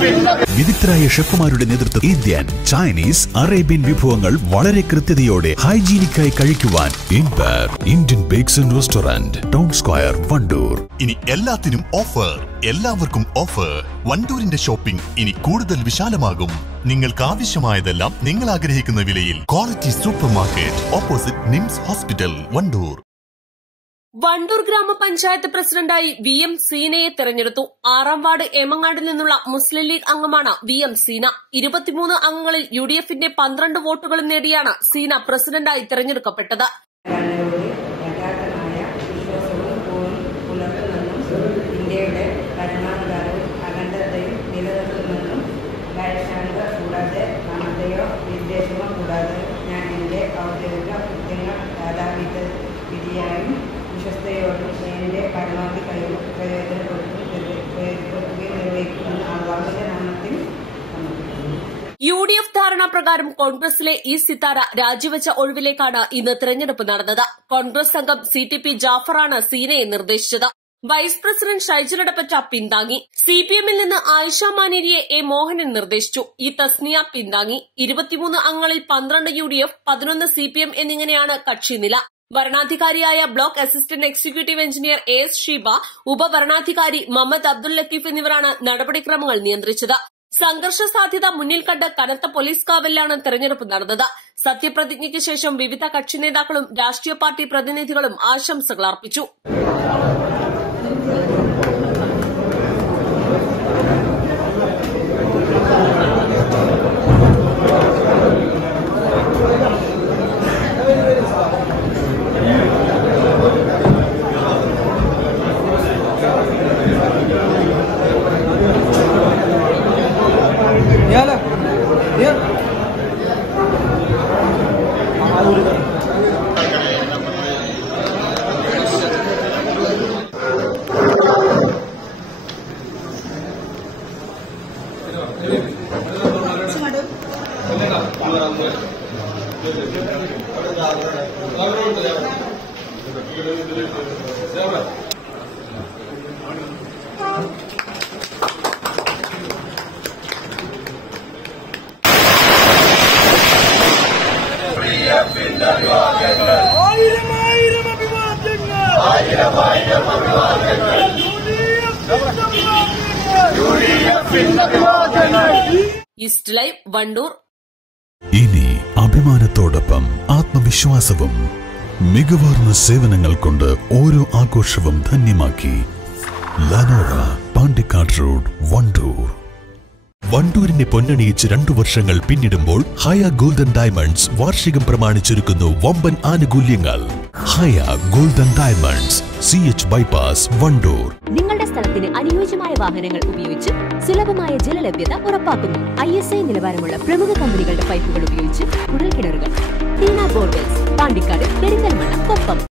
വിദഗ്ധരായ ഷെഫുമാരുടെ നേതൃത്വം Indian, Chinese, Arabian വിഭവങ്ങൾ വളരെ കൃത്യതയോടെ ഹൈജീനിക്കായി കഴിക്കുവാൻ Indian bakes and restaurant, town square, Wandoor. ഇനി എല്ലാത്തിനും ഓഫർ, എല്ലാവർക്കും ഓഫർ. വണ്ടൂരിന്റെ ഷോപ്പിംഗ് ഇനി കൂടുതൽ വിശാലമാകും. നിങ്ങൾക്ക് ആവശ്യമായതെല്ലാം നിങ്ങൾ ആഗ്രഹിക്കുന്ന വിലയിൽ. Quality supermarket, opposite NIMS hospital, Wandoor. Wandoor ഗ്രാമപഞ്ചായത്ത് പ്രസിഡന്റായി VM സീനയെ തെരഞ്ഞെടുത്തു. 6ാം വാർഡ് ഏമങ്ങാടിൽ നിന്നുള്ള മുസ്ലിം ലീഗ് അംഗമാണ് VM സീന. 23 അംഗങ്ങളിൽ UDFന്റെ 12 വോട്ടുകളും നേടിയാണ് സീന പ്രസിഡന്റായി തെരഞ്ഞെടുക്കപ്പെട്ടത്. ഇന്ത്യയുടെ പരമാധികാരവും അഖണ്ഡതയും നിലനിർത്തുമെന്നും കൂടാതെ നാമതയോ വിദ്വേഷമോ കൂടാതെ ഞാൻ എന്റെ ഔദ്യോഗിക കൃത്യങ്ങൾ യഥാവിധിയായും വിശ്വസ്തയോടും എന്റെ പരമാവധി കഴിവും പ്രയോജനപ്പെടുത്തുകയും നിർവഹിക്കുമെന്ന് അള്ളാഹുവിന്റെ നാമത്തിൽ UDF ധാരണാപ്രകാരം കോൺഗ്രസിലെ ഈ സിത്താര രാജിവെച്ച ഒഴിവിലേക്കാണ് ഇന്ന് തെരഞ്ഞെടുപ്പ് നടന്നത്. കോൺഗ്രസ് അംഗം CTP ജാഫറാണ് സീനയെ നിർദ്ദേശിച്ചത്. Vice president ഷൈജുലടപ്പറ്റ പിന്താങ്ങി. CPMൽ നിന്ന് ആയിഷ മാനേരിയെ A മോഹനൻ നിർദ്ദേശിച്ചു. ഈ തസ്നിയ പിന്താങ്ങി. 23 അംഗങ്ങളിൽ 12 UDF, 11 CPM എന്നിങ്ങനെയാണ് കക്ഷിനില. വരണാധികാരിയായ block assistant executive engineer AS Sheeba, ഉപവരണാധികാരി മുഹമ്മദ് അബ്ദുൽ ലത്തീഫ് എന്നിവരാണ് നടപടിക്രമങ്ങൾ നിയന്ത്രിച്ചത്. സംഘർഷ സാധ്യത മുന്നിൽ കണ്ട് കനത്ത പോലീസ് കാവലിലാണ് തെരഞ്ഞെടുപ്പ് നടന്നത്. സത്യപ്രതിജ്ഞയ്ക്ക് ശേഷം വിവിധ കക്ഷി നേതാക്കളും രാഷ്ട്രീയ പാർട്ടി പ്രതിനിധികളും ആശംസകൾ അർപ്പിച്ചു. East live, Wandoor. ഇനി അഭിമാനത്തോടൊപ്പം ആത്മവിശ്വാസവും മികവാർന്ന സേവനങ്ങൾ കൊണ്ട് ഓരോ ആഘോഷവും ധന്യമാക്കി ലനോറ, പാണ്ടിക്കാട് റോഡ്, വണ്ടൂർ. വണ്ടൂരിനെ പൊന്നണിയിച്ച് 2 വർഷങ്ങൾ പിന്നിടുമ്പോൾ ഹയ ഗോൾഡൻ ഡയമണ്ട്സ് വാർഷികം പ്രമാണിച്ചൊരുക്കുന്നു വമ്പൻ ആനുകൂല്യങ്ങൾ. Haya golden diamonds, CH bypass, Wandoor. നിങ്ങളുടെ സ്ഥലത്തിന് അനുയോജ്യമായ വാഹനങ്ങൾ ഉപയോഗിച്ച് സുലഭമായ ജലലഭ്യത ഉറപ്പാക്കുന്നു. ISI നിലവാരമുള്ള പ്രമുഖ കമ്പനികളുടെ പൈപ്പുകൾ ഉപയോഗിച്ച് കുഴൽക്കിണറുകൾ. ടീന ബോർവെൽസ്, പാണ്ടിക്കാട്, പെരിന്തൽമണ്ണ, കൊപ്പം.